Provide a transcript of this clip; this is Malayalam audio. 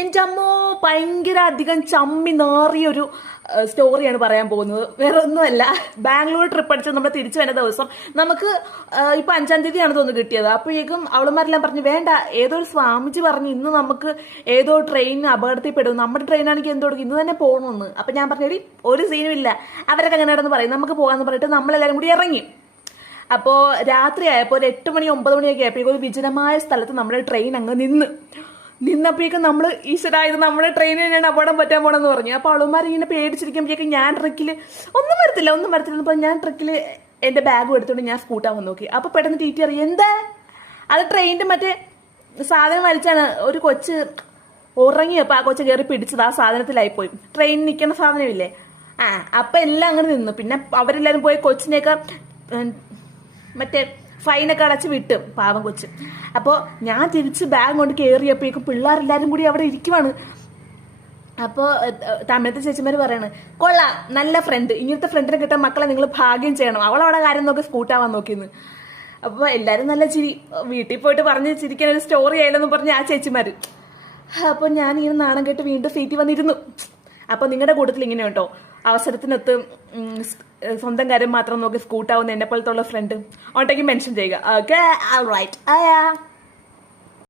എൻ്റെ അമ്മോ ഭയങ്കര അധികം ചമ്മി നാറിയൊരു സ്റ്റോറിയാണ് പറയാൻ പോകുന്നത്. വേറെ ഒന്നുമല്ല, ബാംഗ്ലൂർ ട്രിപ്പ് അടിച്ച് നമ്മൾ തിരിച്ചു വരുന്ന ദിവസം നമുക്ക് ഇപ്പൊ 5-ാം തീയതിയാണ് തോന്നുന്നു കിട്ടിയത്. അപ്പോഴേക്കും അവളുമാരെല്ലാം പറഞ്ഞു വേണ്ട, ഏതോ ഒരു സ്വാമിജി പറഞ്ഞു ഇന്ന് നമുക്ക് ഏതോ ട്രെയിൻ അപകടത്തിൽപ്പെടും, നമ്മുടെ ട്രെയിനാണെങ്കിൽ എന്തോ ഇന്ന് തന്നെ പോകണമെന്ന്. അപ്പൊ ഞാൻ പറഞ്ഞു ഒരു സീനും ഇല്ല, അവരൊക്കെ അങ്ങനെ കിടന്ന് പറയും നമുക്ക് പോകാന്ന് പറഞ്ഞിട്ട് നമ്മളെല്ലാരും കൂടി ഇറങ്ങി. അപ്പോൾ രാത്രി ആയപ്പോൾ ഒരു 8 മണി 9 മണിയൊക്കെ ആയപ്പോഴേക്കും ഒരു വിജനമായ സ്ഥലത്ത് നമ്മുടെ ട്രെയിൻ അങ്ങ് നിന്നപ്പോഴേക്കും നമ്മൾ ഈശ്വരായത് നമ്മുടെ ട്രെയിനിൽ തന്നെയാണ് അപകടം പറ്റാൻ പോണെന്ന് പറഞ്ഞു. അപ്പോൾ അവളുമാർ ഇങ്ങനെ പേടിച്ചിരിക്കുമ്പോഴേക്കും ഞാൻ ട്രക്കിൽ ഒന്നും വരത്തില്ല അപ്പോൾ ഞാൻ ട്രക്കിൽ എൻ്റെ ബാഗും എടുത്തുകൊണ്ട് ഞാൻ സ്കൂട്ടാവാൻ നോക്കി. അപ്പോൾ പെട്ടെന്ന് ടീച്ചർ അറിയാം എന്താ അത് ട്രെയിനിൻ്റെ മറ്റേ സാധനം വലിച്ചാണ്. ഒരു കൊച്ച് ഉറങ്ങിയപ്പോൾ ആ കൊച്ച് കയറി പിടിച്ചത് ആ സാധനത്തിലായിപ്പോയി. ട്രെയിൻ നിൽക്കുന്ന സാധനമില്ലേ, അപ്പം എല്ലാം അങ്ങനെ നിന്നു. പിന്നെ അവരെല്ലാവരും പോയി കൊച്ചിനെയൊക്കെ മറ്റേ ഫൈനൊക്കെ അടച്ച് വിട്ട്, പാവം കൊച്ച്. അപ്പോൾ ഞാൻ തിരിച്ച് ബാഗ് കൊണ്ട് കയറിയപ്പോഴേക്കും പിള്ളേരെല്ലാവരും കൂടി അവിടെ ഇരിക്കുവാണ്. അപ്പോൾ തമിഴത്തെ ചേച്ചിമാർ പറയാണ് കൊള്ളാം, നല്ല ഫ്രണ്ട്, ഇങ്ങനത്തെ ഫ്രണ്ടിനെ കിട്ടാൻ മക്കളെ നിങ്ങൾ ഭാഗ്യം ചെയ്യണം, അവളവിടെ കാര്യം നോക്കി സ്കൂട്ടാവാൻ നോക്കിയെന്ന്. അപ്പോൾ എല്ലാവരും നല്ല ചിരി, വീട്ടിൽ പോയിട്ട് പറഞ്ഞ് ചിരിക്കാൻ ഒരു സ്റ്റോറി ആയില്ലെന്ന് പറഞ്ഞ് ആ ചേച്ചിമാർ. അപ്പോൾ ഞാനിങ്ങനെ നാണം കേട്ട് വീണ്ടും സീറ്റിൽ വന്നിരുന്നു. അപ്പോൾ നിങ്ങളുടെ കൂട്ടത്തിൽ ഇങ്ങനെ കേട്ടോ അവസരത്തിനൊത്ത് സ്വന്തം കാര്യം മാത്രം നോക്കി സ്കൂട്ടാവുന്ന എന്നെ പോലത്തുള്ള ഫ്രണ്ട് ഉണ്ടെങ്കിൽ മെൻഷൻ ചെയ്യുക. Okay, right.